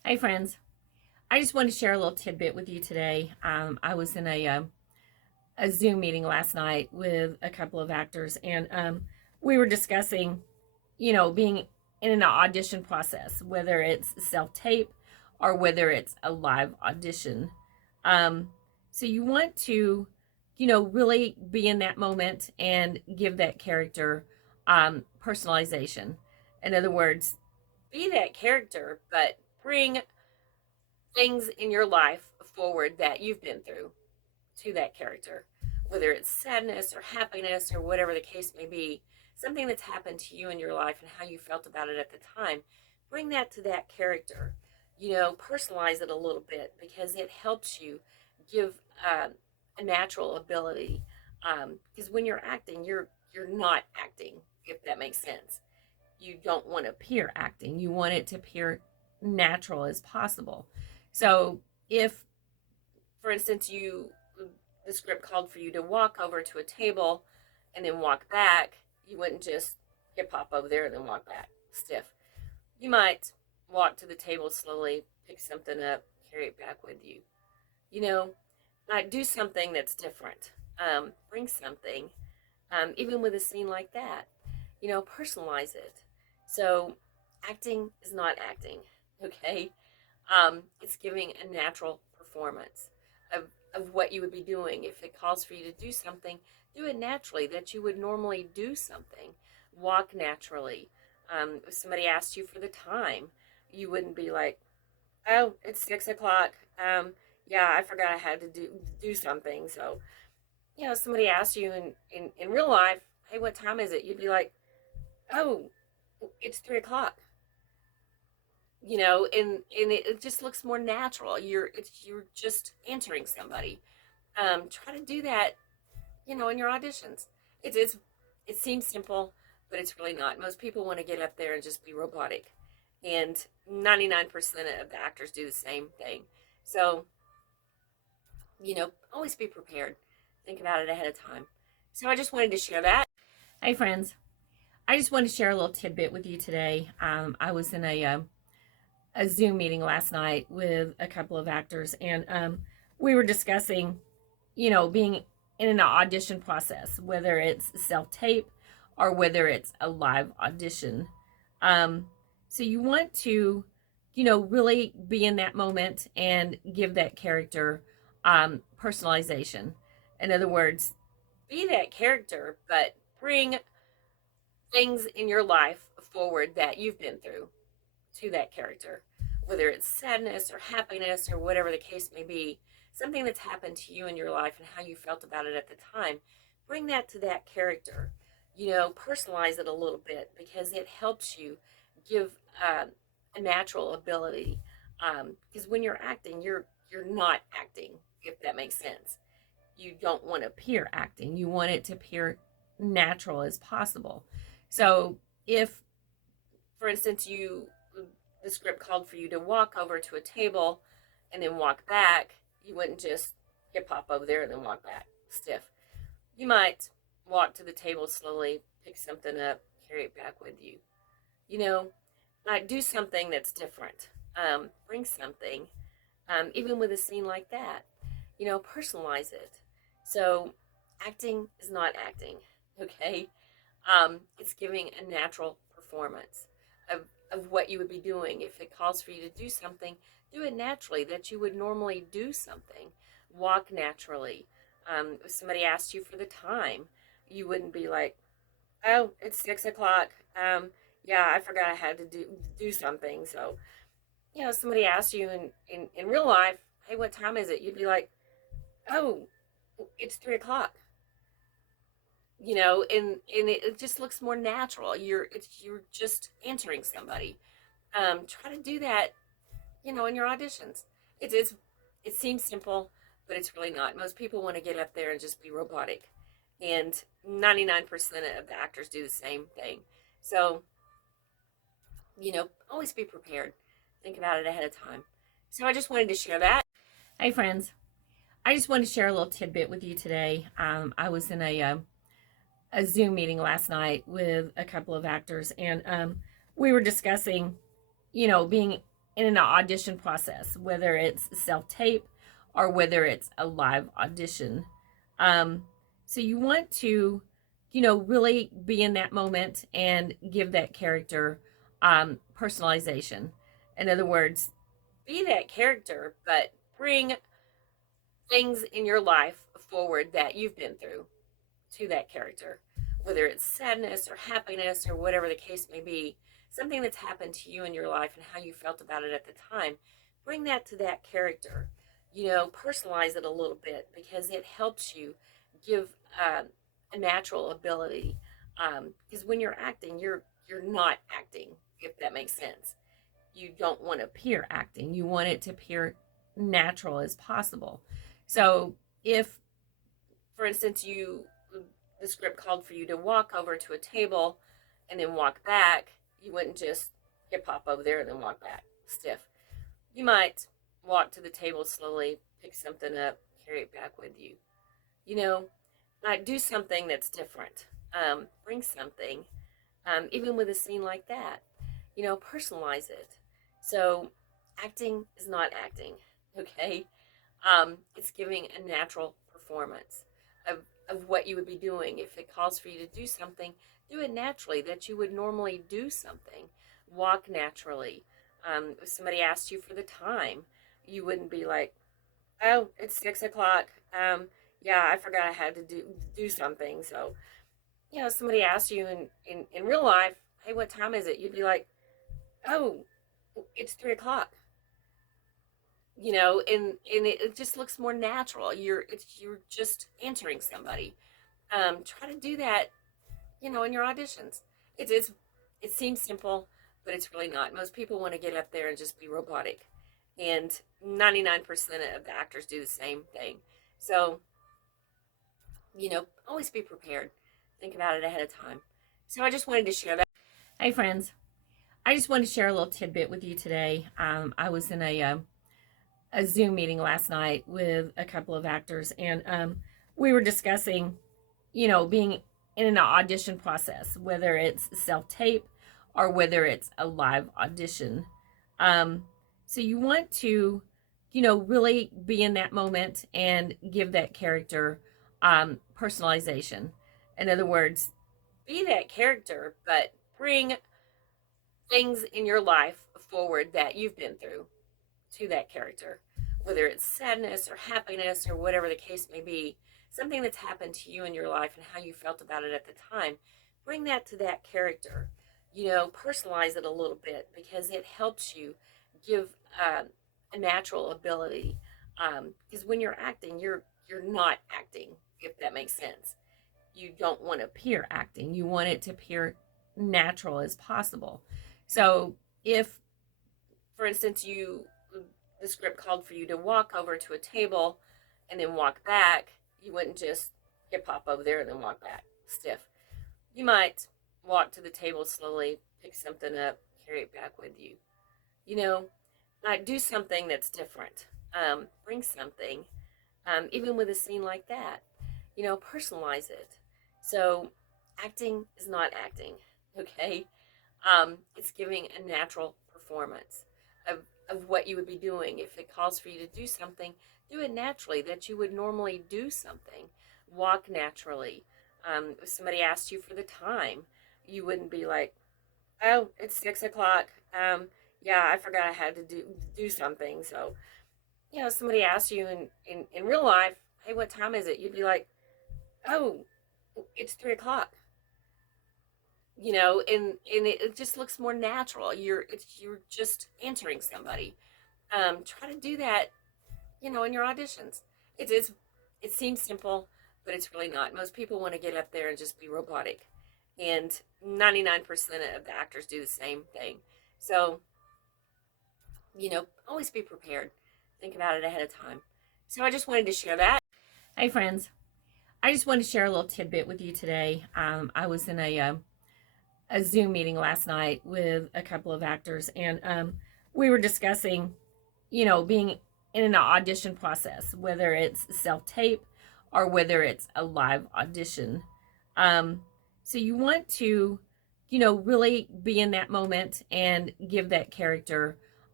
Hey friends, I just wanted to share a little tidbit with you today. I was in a Zoom meeting last night with a couple of actors, and we were discussing, being in an audition process, whether it's self-tape or whether it's a live audition. Um, so you want to, really be in that moment and give that character personalization. In other words, be that character, but bring things in your life forward that you've been through to that character, whether it's sadness or happiness or whatever the case may be, something that's happened to you in your life and how you felt about it at the time. Bring that to that character. Personalize it a little bit because it helps you give a natural ability. Because when you're acting, you're not acting, if that makes sense. You don't want to appear acting. You want it to appear natural as possible. So if, for instance, the script called for you to walk over to a table and then walk back, you wouldn't just hip hop over there and then walk back stiff. You might walk to the table slowly, pick something up, carry it back with you. You know, like do something that's different. Bring something, even with a scene like that. Personalize it. So acting is not acting, okay? It's giving a natural performance of what you would be doing. If it calls for you to do something, do it naturally, that you would normally do something. Walk naturally. If somebody asked you for the time, you wouldn't be like, "Oh, it's 6 o'clock. Yeah, I forgot I had to do something." So, somebody asked you in real life, "Hey, what time is it?" You'd be like, "Oh, it's 3 o'clock." And it just looks more natural. You're just answering somebody. Try to do that, in your auditions. It seems simple, but it's really not. Most people want to get up there and just be robotic, and 99% of the actors do the same thing. So, always be prepared. Think about it ahead of time. So I just wanted to share that. Hey friends, I just wanted to share a little tidbit with you today. I was in a Zoom meeting last night with a couple of actors, and we were discussing, being in an audition process, whether it's self-tape or whether it's a live audition. So you want to, really be in that moment and give that character personalization. In other words, be that character, but bring things in your life forward that you've been through to that character, whether it's sadness or happiness or whatever the case may be, something that's happened to you in your life and how you felt about it at the time. Bring that to that character. Personalize it a little bit because it helps you give a natural ability. Because when you're acting, you're not acting, if that makes sense. You don't want to appear acting. You want it to appear natural as possible. So if, for instance, the script called for you to walk over to a table and then walk back, you wouldn't just hip hop over there and then walk back stiff. You might walk to the table slowly, pick something up, carry it back with you. You know, like do something that's different. Bring something, even with a scene like that. Personalize it. So acting is not acting, okay? It's giving a natural performance of what you would be doing. If it calls for you to do something, do it naturally, that you would normally do something. Walk naturally. If somebody asked you for the time, you wouldn't be like, "Oh, it's 6 o'clock. Yeah, I forgot I had to do something." So, if somebody asked you in real life, "Hey, what time is it?" You'd be like, "Oh, it's 3 o'clock." And it just looks more natural. You're just answering somebody. Try to do that, in your auditions. It seems simple, but it's really not. Most people want to get up there and just be robotic, and 99% of the actors do the same thing. So, always be prepared. Think about it ahead of time. So I just wanted to share that. Hey friends, I just wanted to share a little tidbit with you today. I was in a Zoom meeting last night with a couple of actors, and we were discussing, being in an audition process, whether it's self-tape or whether it's a live audition. So you want to, really be in that moment and give that character personalization. In other words, be that character, but bring things in your life forward that you've been through to that character, whether it's sadness or happiness or whatever the case may be, something that's happened to you in your life and how you felt about it at the time. Bring that to that character. Personalize it a little bit because it helps you give a natural ability. Because when you're acting, you're not acting, if that makes sense. You don't want to appear acting. You want it to appear natural as possible. So if, for instance, the script called for you to walk over to a table and then walk back, you wouldn't just hip hop over there and then walk back stiff. You might walk to the table slowly, pick something up, carry it back with you. Do something that's different. Bring something, even with a scene like that. Personalize it. So acting is not acting, okay? It's giving a natural performance of what you would be doing. If it calls for you to do something, do it naturally, that you would normally do something. Walk naturally. If somebody asked you for the time, you wouldn't be like, oh, it's 6:00. Yeah, I forgot I had to do something. So, somebody asked you in real life, hey, what time is it? You'd be like, oh, it's 3:00. And it just looks more natural. You're just answering somebody. Try to do that, in your auditions. It seems simple, but it's really not. Most people want to get up there and just be robotic, and 99% of the actors do the same thing. So, always be prepared. Think about it ahead of time. So I just wanted to share that. Hey, friends. I just wanted to share a little tidbit with you today. I was in a Zoom meeting last night with a couple of actors, and we were discussing, being in an audition process, whether it's self-tape or whether it's a live audition. So you want to, really be in that moment and give that character personalization. In other words, be that character, but bring things in your life forward that you've been through to that character, whether it's sadness or happiness or whatever the case may be, something that's happened to you in your life and how you felt about it at the time. Bring that to that character. Personalize it a little bit because it helps you give a natural ability. Because when you're acting, you're not acting, if that makes sense. You don't want to appear acting. You want it to appear natural as possible. So if, for instance, the script called for you to walk over to a table and then walk back, you wouldn't just hip hop over there and then walk back stiff. You might walk to the table slowly, pick something up, carry it back with you. Do something that's different. Bring something, even with a scene like that. Personalize it. So acting is not acting, okay? It's giving a natural performance of what you would be doing. If it calls for you to do something, do it naturally, that you would normally do something. Walk naturally. If somebody asked you for the time, you wouldn't be like, oh, it's 6:00. Yeah, I forgot I had to do something. So, somebody asked you in real life, hey, what time is it? You'd be like, oh, it's 3:00. And it just looks more natural. You're just answering somebody. Try to do that, in your auditions. It seems simple, but it's really not. Most people want to get up there and just be robotic, and 99% of the actors do the same thing. So, always be prepared. Think about it ahead of time. So I just wanted to share that. Hey, friends. I just wanted to share a little tidbit with you today. I was in a Zoom meeting last night with a couple of actors, and we were discussing, being in an audition process, whether it's self-tape or whether it's a live audition. So you want to, really be in that moment and give that character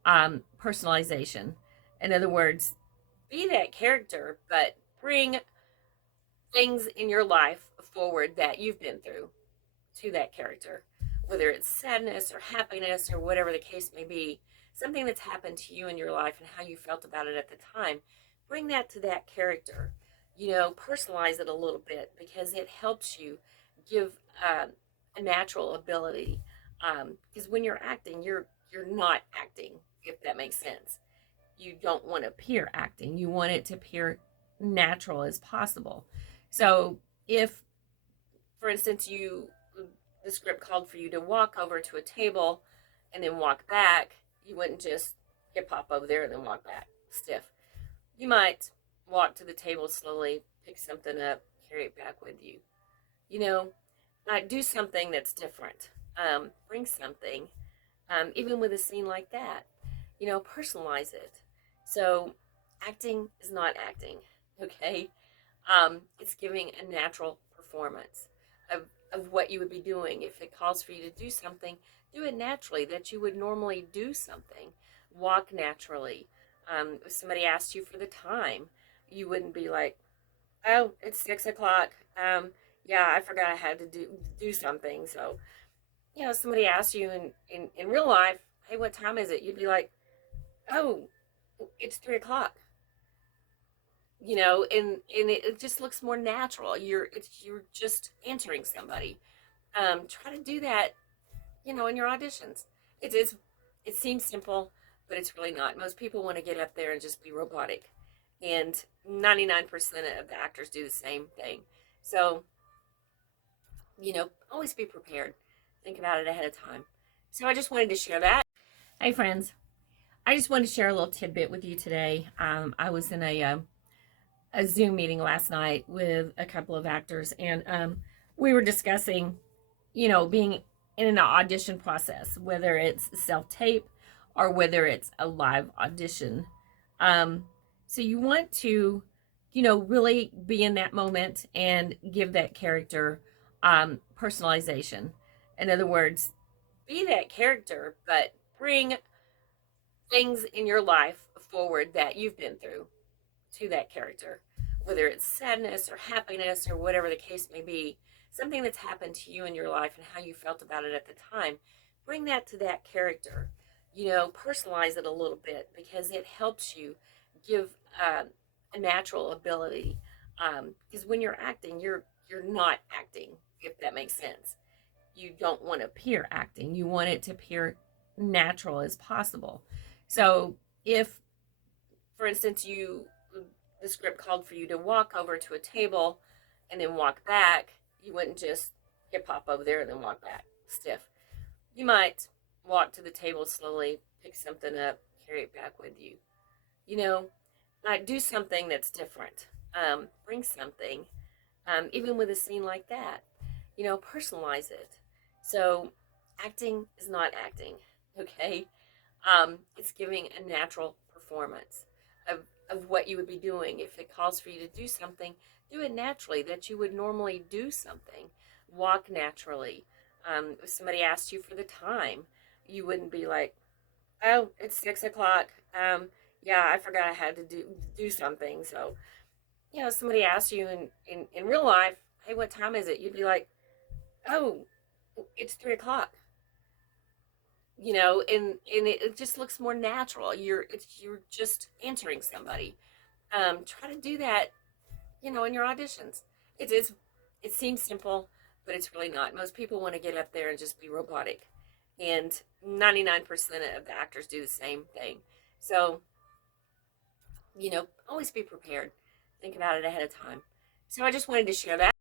personalization. In other words, be that character, but bring things in your life forward that you've been through to that character, whether it's sadness or happiness or whatever the case may be, something that's happened to you in your life and how you felt about it at the time. Bring that to that character. Personalize it a little bit because it helps you give a natural ability. Because when you're acting, you're not acting, if that makes sense. You don't want to appear acting. You want it to appear natural as possible. So if, for instance, the script called for you to walk over to a table and then walk back, you wouldn't just hip hop over there and then walk back stiff. You might walk to the table slowly, pick something up, carry it back with you. Like do something that's different. Bring something, even with a scene like that. Personalize it. So acting is not acting, okay? It's giving a natural performance of what you would be doing. If it calls for you to do something, do it naturally, that you would normally do something. Walk naturally. If somebody asked you for the time, you wouldn't be like, oh, it's 6 o'clock. Yeah, I forgot I had to do something. So, somebody asked you in real life, hey, what time is it? You'd be like, oh, it's 3 o'clock. And it just looks more natural. You're just answering somebody. Try to do that, in your auditions. It seems simple, but it's really not. Most people want to get up there and just be robotic, and 99% of the actors do the same thing. So, always be prepared. Think about it ahead of time. So I just wanted to share that. Hey, friends. I just wanted to share a little tidbit with you today. I was in a Zoom meeting last night with a couple of actors, and we were discussing, being in an audition process, whether it's self-tape or whether it's a live audition. So you want to, really be in that moment and give that character personalization. In other words, be that character, but bring things in your life forward that you've been through to that character, whether it's sadness or happiness or whatever the case may be, something that's happened to you in your life and how you felt about it at the time. Bring that to that character. Personalize it a little bit because it helps you give a natural ability. Because when you're acting, you're not acting, if that makes sense. You don't want to appear acting. You want it to appear natural as possible. So if, for instance, the script called for you to walk over to a table and then walk back, you wouldn't just hip hop over there and then walk back stiff. You might walk to the table slowly, pick something up, carry it back with you. Like do something that's different. Bring something, even with a scene like that. Personalize it. So acting is not acting, okay? It's giving a natural performance of what you would be doing. If it calls for you to do something, do it naturally, that you would normally do something. Walk naturally. If somebody asked you for the time, you wouldn't be like, oh, it's 6 o'clock. Yeah, I forgot I had to do something. So, somebody asked you in real life, hey, what time is it? You'd be like, oh, it's 3 o'clock. And it just looks more natural. You're just answering somebody. Try to do that, in your auditions. It seems simple, but it's really not. Most people want to get up there and just be robotic, and 99% of the actors do the same thing. So, always be prepared. Think about it ahead of time. So I just wanted to share that.